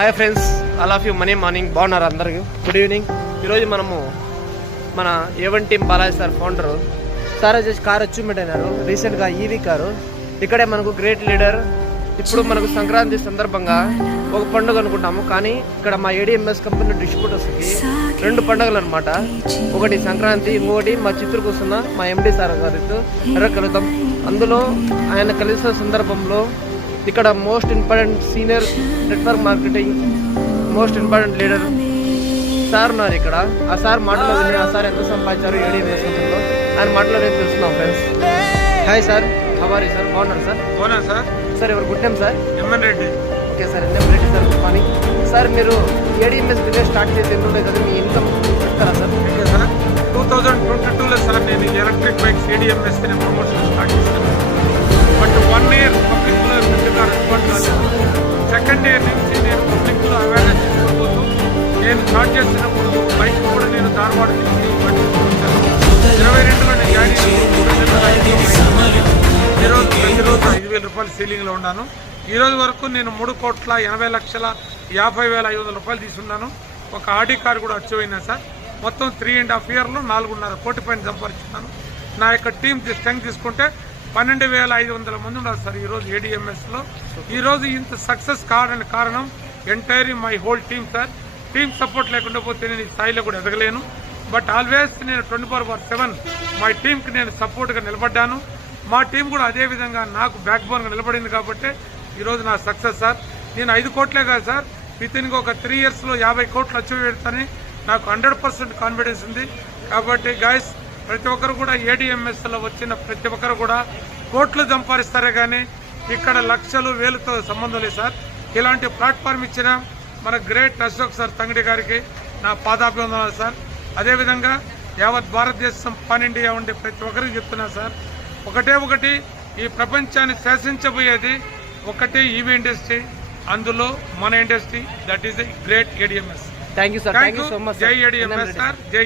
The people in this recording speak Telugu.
Hi friends, all of you money morning బాగున్నారు అందరికీ. Good evening. ఈరోజు మనము మన A1 team Balaji sir founder sir వచ్చేసి కార్ అచీవ్మెంట్ అయినారు రీసెంట్గా ఈవీ కారు. ఇక్కడే మనకు గ్రేట్ లీడర్. ఇప్పుడు మనకు సంక్రాంతి సందర్భంగా ఒక పండుగ అనుకుంటాము, కానీ ఇక్కడ మా ఏడిఎంఎస్ కంపెనీ డిస్ట్రిబ్యూటర్స్కి 2 పండుగలు అనమాట. ఒకటి సంక్రాంతి, ఇంకొకటి మా చిత్తూరుకు వస్తున్న మా ఎండి సార్ గారితో కలుద్దాం. అందులో ఆయన కలిసిన సందర్భంలో ఇక్కడ most important senior network marketing most important leader sir ఉన్నారు ఇక్కడ. ఆ సార్ మాటలో విని ఆ సార్ ఎంత సంపాదించారు ఏడిఎంఎస్ కంపెనీలో ఆయన మాటలో నేను తెలుస్తున్నాం friends. Hi sir, how are sir, బాగున్నారు సార్? బాగున్నా సార్. సార్ ఎవరు good name sir? M N Reddy. Okay sir, M N Reddy sir. Good morning sir. మీరు ఏడిఎంఎస్ బిజినెస్ స్టార్ట్ చేసి ఎన్ని ఉన్నాయి కదా, మీ ఇన్కమ్ చెప్తారా సార్? ఓకే సార్, 2022లో సార్ నేను ఎలక్ట్రిక్ బైక్స్ ఏడిఎంఎస్ నేను ప్రమోషన్ స్టార్ట్ చేశాను. బట్ 1 ఇయర్ పబ్లిక్లో పెద్దగా రెస్పాన్స్ రాలేదు. సెకండ్ ఇయర్ నుంచి నేను పబ్లిక్లో అవేర్నెస్ తీసుకోబోతూ నేను స్టార్ట్ చేసినప్పుడు బైక్ కూడా నేను ధారవాడ నుంచి బండి తీసుకొచ్చాను. 22లో నేను జాయిన్ ఈరోజు ప్రతిరోజు 5,000 రూపాయలు సీలింగ్లో ఉన్నాను. ఈరోజు వరకు నేను 3,80,50,500 రూపాయలు తీసుకున్నాను. ఒక ఆడి కార్ కూడా అచీవ్ అయినా సార్. మొత్తం 3.5 ఇయర్లో 4.5 కోటి పైన సంపాదించున్నాను. నా యొక్క టీం స్ట్రెంగ్త్ తీసుకుంటే 12,500 మంది ఉన్నారు సార్ ఈరోజు ఏడిఎంఎస్లో. ఈరోజు ఇంత సక్సెస్ కావడానికి కారణం entire my whole team sir. Team support లేకుండా పోతే నేను ఈ స్థాయిలో కూడా ఎదగలేను. బట్ ఆల్వేస్ నేను 24/7 మా టీంకి నేను సపోర్ట్గా నిలబడ్డాను. మా టీం కూడా అదేవిధంగా నాకు బ్యాక్ బోన్గా నిలబడింది కాబట్టి ఈరోజు నా సక్సెస్ సార్. నేను 5 కోట్లే కాదు సార్, వితిన్ ఒక 3 ఇయర్స్లో 50 కోట్లు అచీవ్ పెడతానని నాకు 100% కాన్ఫిడెన్స్ ఉంది. కాబట్టి గైస్, ప్రతి ఒక్కరు కూడా ఏడిఎంఎస్లో వచ్చిన ప్రతి ఒక్కరు కూడా కోట్లు సంపాదిస్తారే కానీ ఇక్కడ లక్షలు వేలతో సంబంధం లేదు సార్. ఇలాంటి ప్లాట్ఫామ్ ఇచ్చిన మన గ్రేట్ అశోక్ సార్ తంగడి గారికి నా పాదాభివందనాలు సార్. అదేవిధంగా యావత్ భారతదేశం పాన్ ఇండియా ఉండే ప్రతి ఒక్కరికి చెప్తున్నా సార్, ఒకటి ఈ ప్రపంచాన్ని శాసించబోయేది ఒకటే ఈవీ ఇండస్ట్రీ, అందులో మన industry, that is the great ADMS. Thank you sir. Thank you so much. జై ఏడిఎంఎస్ సార్, జై.